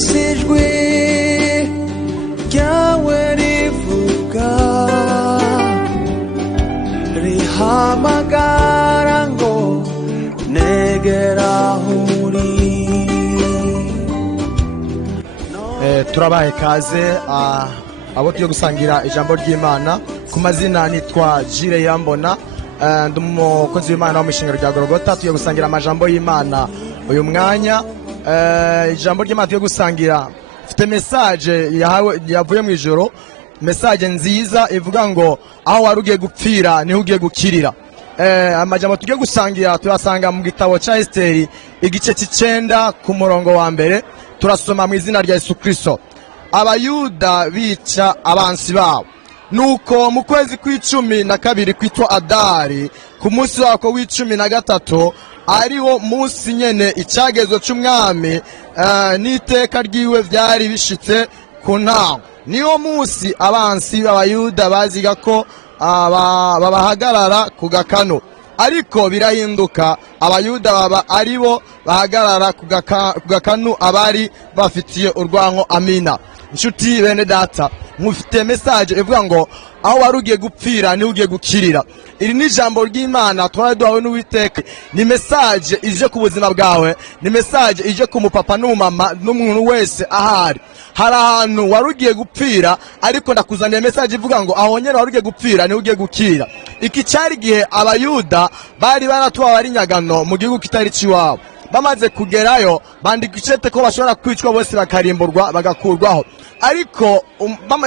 ijwi ryawe rivuga rihamagara ngo negera aho uri. Turabahe kaze abo tugiye gusangira ijambo ry'Imana. Ku mazina nitwa Jire Yambona, ndi umukozi w'Imana wo mu ishingiro rya Golgotha. Tugiye gusangira amajambo y'Imana uyu mwanya. Ijambo ry'Imana tugiye gusangira mfite message yavuye mu ijoro, message nziza ivuga ngo aho warugiye gupfira niho ugiye gukirira. Amajambo tugiye gusangira turasanga mu gitabo cya Esteri igice cy'icenda ku murongo wa mbere. Turasoma mu izina rya Yesu Kristo. Abayuda bica abansi babo. Nuko mu kwezi kw'icumi na kabiri kwitwa Adari, ku munsi wako w'icumi na gatatu, ariwo munsi nyene icagezo c'umwami n'iteka ryiwe vyari bishitse ku ntango. Niwo munsi abansi b'Abayuda baziga ko babahagarara ku gakano, ariko birahinduka Abayuda baba aribo bahagarara ku gakanu abari bafitiye urwanko. Amina. Inshuti bene data, mufite message ivuga ngo aho warugiye gupfira niho ugiye gukirira. Iri ni ijambo ry'Imana twari duhawe n'Uwiteka. Ni message ije ku buzima bwawe, ni message ije ku mupapa n'umumama n'umuntu wese ahari. Hari ahantu warugiye gupfira, ariko ndakuzaniye message ivuga ngo aho nyene warugiye gupfira niho ugiye gukirira. Iki cyari gihe Abayuda bari baratwawe ari nyagano mu gihugu kitari ciwabo. Bamaze kugerayo bandika icete ko bashobora kwicwa bose bakarimburwa bagakurwaho, ariko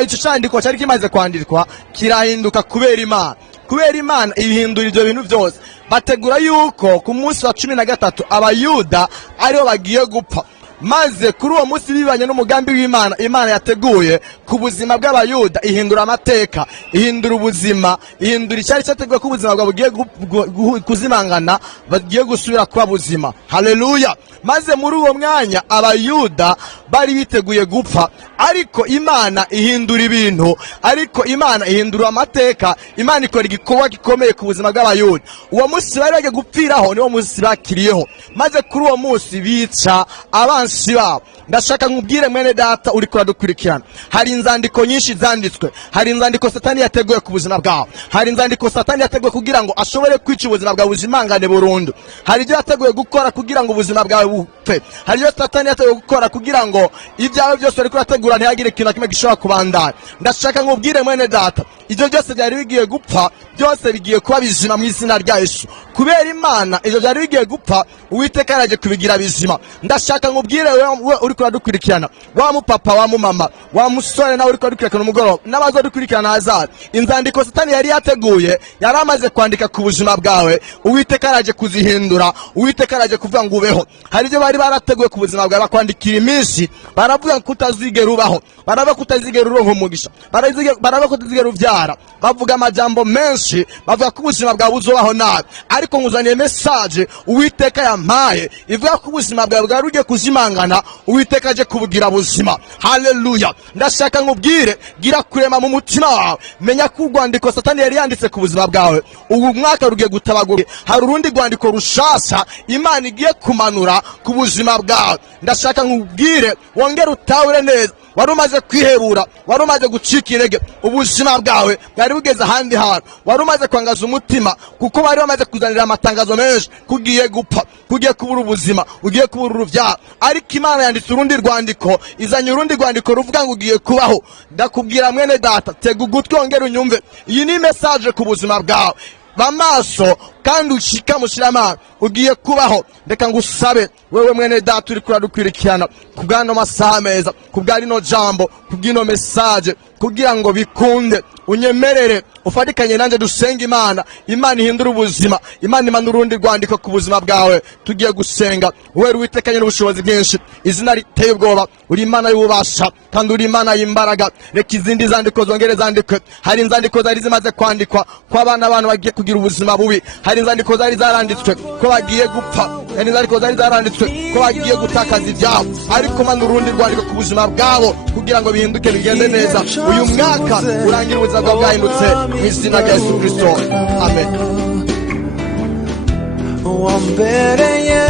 ico candiko cyari kimaze kwandikwa kirahinduka kubera Imana. Kubera Imana ibihindura ivyo bintu vyose. Bategura yuko ku munsi wa 13 Abayuda ariho bagiye gupfa. Maze kuri uwo munsi bibanye n'umugambi w'Imana, Imana yateguye ku buzima bw'Abayuda ihindura amateka, ihindura ubuzima, ihindura icyari cyateguye ko ubuzima bwa bugiye kuzimangana bagiye gusubira kuba buzima. Haleluya. Maze muri uwo mwanya Abayuda bari biteguye gupfa, ariko Imana ihindura ibintu, ariko Imana ihindura amateka. Imana ikora igikorwa gikomeye ku buzima bw'Abayuda. Uwo munsi bari bagiye gupfiraho niwo munsi bakiriyeho. Maze kuri uwo munsi bica abansi babo. Ndashaka nkubwire mwene data uri kuradukurikirana, hari inzandiko nyinshi zanditswe, hari inzandiko Satani yateguye ku buzima bwawe, hari inzandiko Satani yateguye kugira ngo ashobore kwica ubuzima bwawe buzimangane burundu, hari ibyo yateguye gukora kugira ngo ubuzima bwawe bupfe, hari ibyo Satani yateguye gukora kugira ngo ibyawe byose uri kurategura ntihagire ikintu na kimwe gishobora kubandana. Ndashaka nkubwire mwene data, ibyo byose byari bigiye gupfa, byose bigiye kuba bizima mu izina rya Yesu. Kubera Imana ibyo byari bigiye gupfa, Uwiteka yaraje kubigira bizima. Ndashaka nkubwire wewe uri kuradukurikirana, wa mupapa wa mumama wa musore nawe uri kuradukurikirana umugoroba n'abazodukurikirana hazara, inzandiko Satani yari yateguye yari amaze kwandika ku buzima bwawe, Uwiteka yaraje kuzihindura. Uwiteka yaraje kuvuga ngo ubeho. Hari ibyo bari barateguye ku buzima bwawe bakwandikira iminsi, baravuga ko utazigera ubaho, baravuga ko utazigera uronka umugisha, baravuga ko utazigera uvyara, bavuga amajambo menshi, bavuga ko ubuzima bwawe buzobaho nabi. Ariko nkuzaniye message Uwiteka yampaye ivuga ko ubuzima bwawe bwari ugiye kuzimangana, Uwiteka aje kubugira buzima. Haleluya. Ndashaka nkubwire, gira kurema mu mutima wawe, menya ko urwandiko Satani yari yanditse ku buzima bwawe ubu mwaka rugiye gutabagura. Hari urundi rwandiko rushasha Imana igiye kumanura ku buzima bwawe. Ndashaka nkubwire wongere utahure neza, wari umaze kwihebura, wari umaze gucika intege, ubuzima bwawe bwari bugeze ahandi hantu, wari umaze kwangaza umutima kuko bari bamaze kuzanira amatangazo menshi kugiye gupfa, kugiye kubura ubuzima, ugiye kubura uruvyaro. Ariko Imana yanditse urundi rwandiko, izanye urundi rwandiko ruvuga ngo ugiye kubaho. Ndakubwira mwene data, tega ugutwi wongere unyumve. Iyi ni message ku buzima bwawe. Bamaso kandi ushika mushiramana, ugiye kubaho. Ndeka ngusabe wewe mwene data uri kuradukwirikirana kubwano masaha meza, kubwarino jambo, kubwino message, kugira ngo bikunde unyemerere ufatikanye nanje dusenga Imana. Imana ihindura ubuzima, Imana imanura urundi rwandiko ku buzima bwawe. Tugiye gusenga. Wewe Uwitekanye n'ubushobozi bwinshi, izina riteye ubwoba, uri Imana y'ububasha kandi uri Imana y'imbaraga. Reka izindi zandiko zongere zandikwe. Hari inzandiko zari zimaze kwandikwa ko abana abantu bagiye kugira ubuzima bubi, hari inzandiko zari zaranditswe ko bagiye gupfa, hari inzandiko zari zaranditswe ko bagiye gutakaza ibyabo. Ariko manura urundi rwandiko ku buzima bwabo kugira ngo bihinduke bigende neza. Uyu mwaka urangira ubuzima bwawe bwahindutse mu izina rya Yesu Kristo. Amen. Wambereye